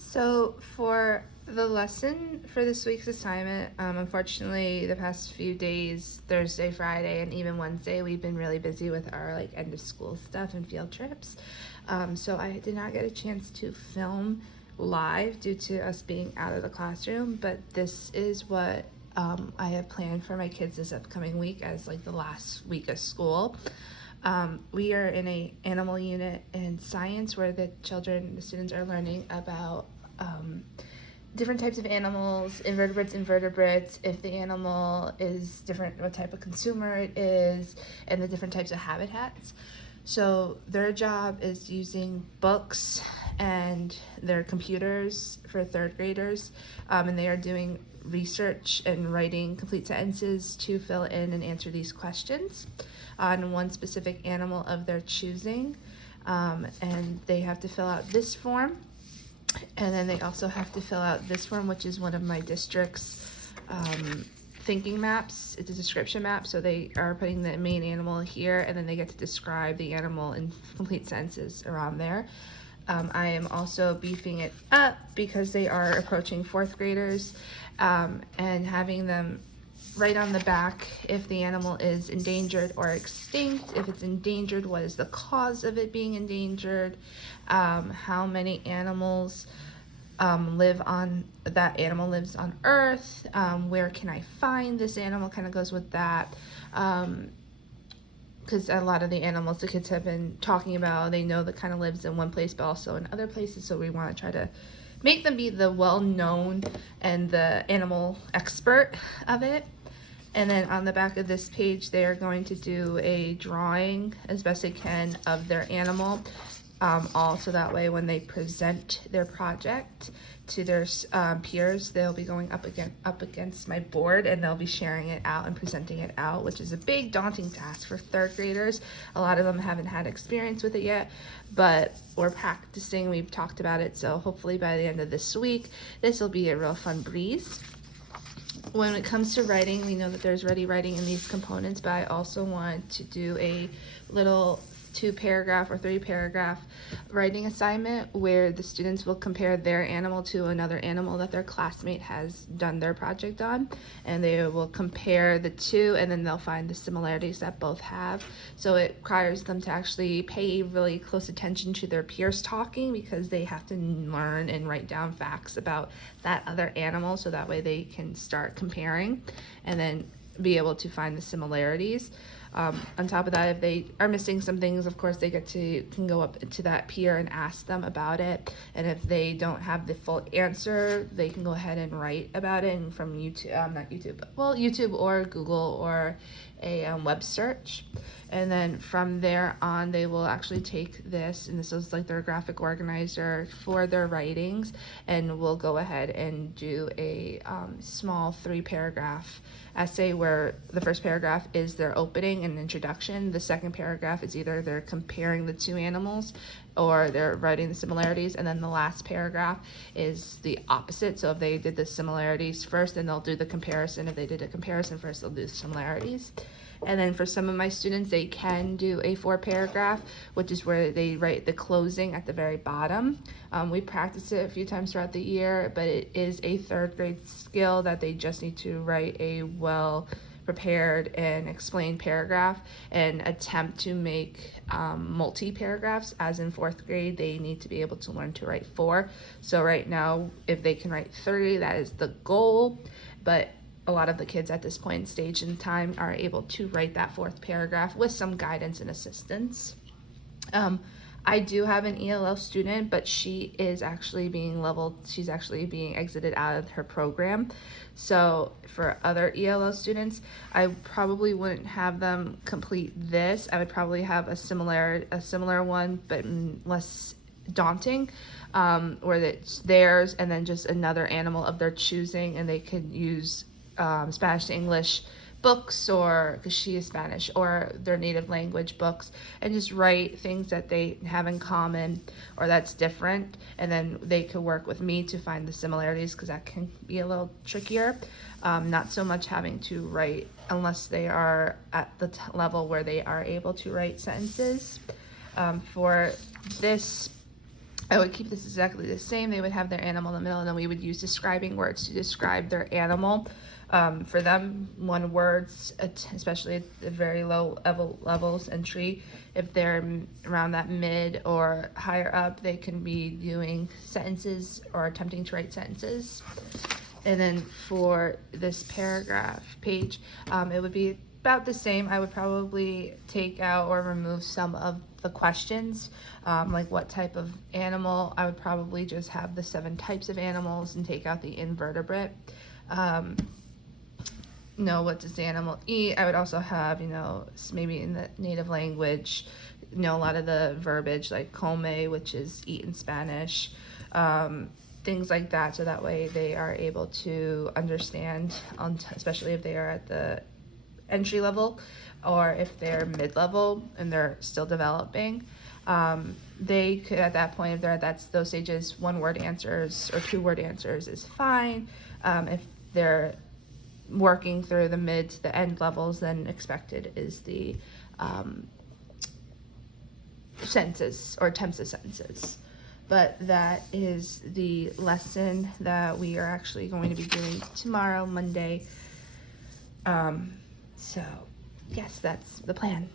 So for the lesson for this week's assignment, unfortunately, the past few days, Thursday, Friday, and even Wednesday, we've been really busy with our end of school stuff and field trips. So I did not get a chance to film live due to us being out of the classroom. But this is what I have planned for my kids this upcoming week as the last week of school. We are in a animal unit in science where the students are learning about different types of animals, invertebrates, if the animal is different, what type of consumer it is, and the different types of habitats. So their job is using books and their computers for third graders, and they are doing research and writing complete sentences to fill in and answer these questions on one specific animal of their choosing. And they have to fill out this form, and then they also have to fill out this form, which is one of my district's thinking maps. It's a description map, so they are putting the main animal here, and then they get to describe the animal in complete sentences around there. I am also beefing it up because they are approaching fourth graders, and having them write on the back if the animal is endangered or extinct. If it's endangered, what is the cause of it being endangered? How many animals lives on Earth? Where can I find this animal? Kind of goes with that. Because a lot of the animals the kids have been talking about, they know that kind of lives in one place but also in other places, so we want to try to make them be the well-known and the animal expert of it. And then on the back of this page, they are going to do a drawing as best they can of their animal, all so that way when they present their project to their peers, they'll be going up against my board, and they'll be sharing it out and presenting it out, which is a big daunting task for third graders. A lot of them haven't had experience with it yet, but we're practicing. We've talked about it, so hopefully by the end of this week, this will be a real fun breeze. When it comes to writing, we know that there's ready writing in these components, but I also want to do a little 2-paragraph or 3-paragraph writing assignment where the students will compare their animal to another animal that their classmate has done their project on, and they will compare the two, and then they'll find the similarities that both have. So it requires them to actually pay really close attention to their peers talking, because they have to learn and write down facts about that other animal, so that way they can start comparing and then be able to find the similarities. On top of that, if they are missing some things, of course they can go up to that peer and ask them about it, and if they don't have the full answer, they can go ahead and write about it, and from YouTube or Google or a web search. And then from there on, they will actually take this, and this is their graphic organizer for their writings, and we'll go ahead and do a small 3-paragraph essay where the first paragraph is their opening and introduction. The second paragraph is either they're comparing the two animals or they're writing the similarities, and then the last paragraph is the opposite. So if they did the similarities first, then they'll do the comparison. If they did a comparison first, they'll do the similarities. And then for some of my students, they can do a 4-paragraph, which is where they write the closing at the very bottom. We practice it a few times throughout the year, but it is a third grade skill that they just need to write a well prepared and explained paragraph and attempt to make multi-paragraphs. As in fourth grade, they need to be able to learn to write 4. So right now, if they can write 30, that is the goal, but a lot of the kids at this point in stage in time are able to write that 4th paragraph with some guidance and assistance. I do have an ELL student, but she is actually being she's actually being exited out of her program. So for other ELL students, I probably wouldn't have them complete this. I would probably have a similar one, but less daunting, where it's theirs and then just another animal of their choosing, and they could use Spanish to English books, or because she is Spanish, or their native language books, and just write things that they have in common or that's different, and then they could work with me to find the similarities, because that can be a little trickier. Not so much having to write unless they are at the level where they are able to write sentences. For this I would keep this exactly the same. They would have their animal in the middle, and then we would use describing words to describe their animal. For them, one words, especially at the very low levels entry, if they're around that mid or higher up, they can be doing sentences or attempting to write sentences. And then for this paragraph page, it would be about the same. I would probably take out or remove some of the questions, like what type of animal. I would probably just have the 7 types of animals and take out the invertebrate. What does the animal eat? I would also have, maybe in the native language, a lot of the verbiage like come, which is eat in Spanish, things like that, so that way they are able to understand, especially if they are at the entry level or if they're mid-level and they're still developing. They could, at that point, if they're at those stages, 1-word answers or 2-word answers is fine. If they're working through the mid to the end levels, then expected is the sentences or attempts of sentences. But that is the lesson that we are actually going to be doing tomorrow, Monday. So yes, that's the plan.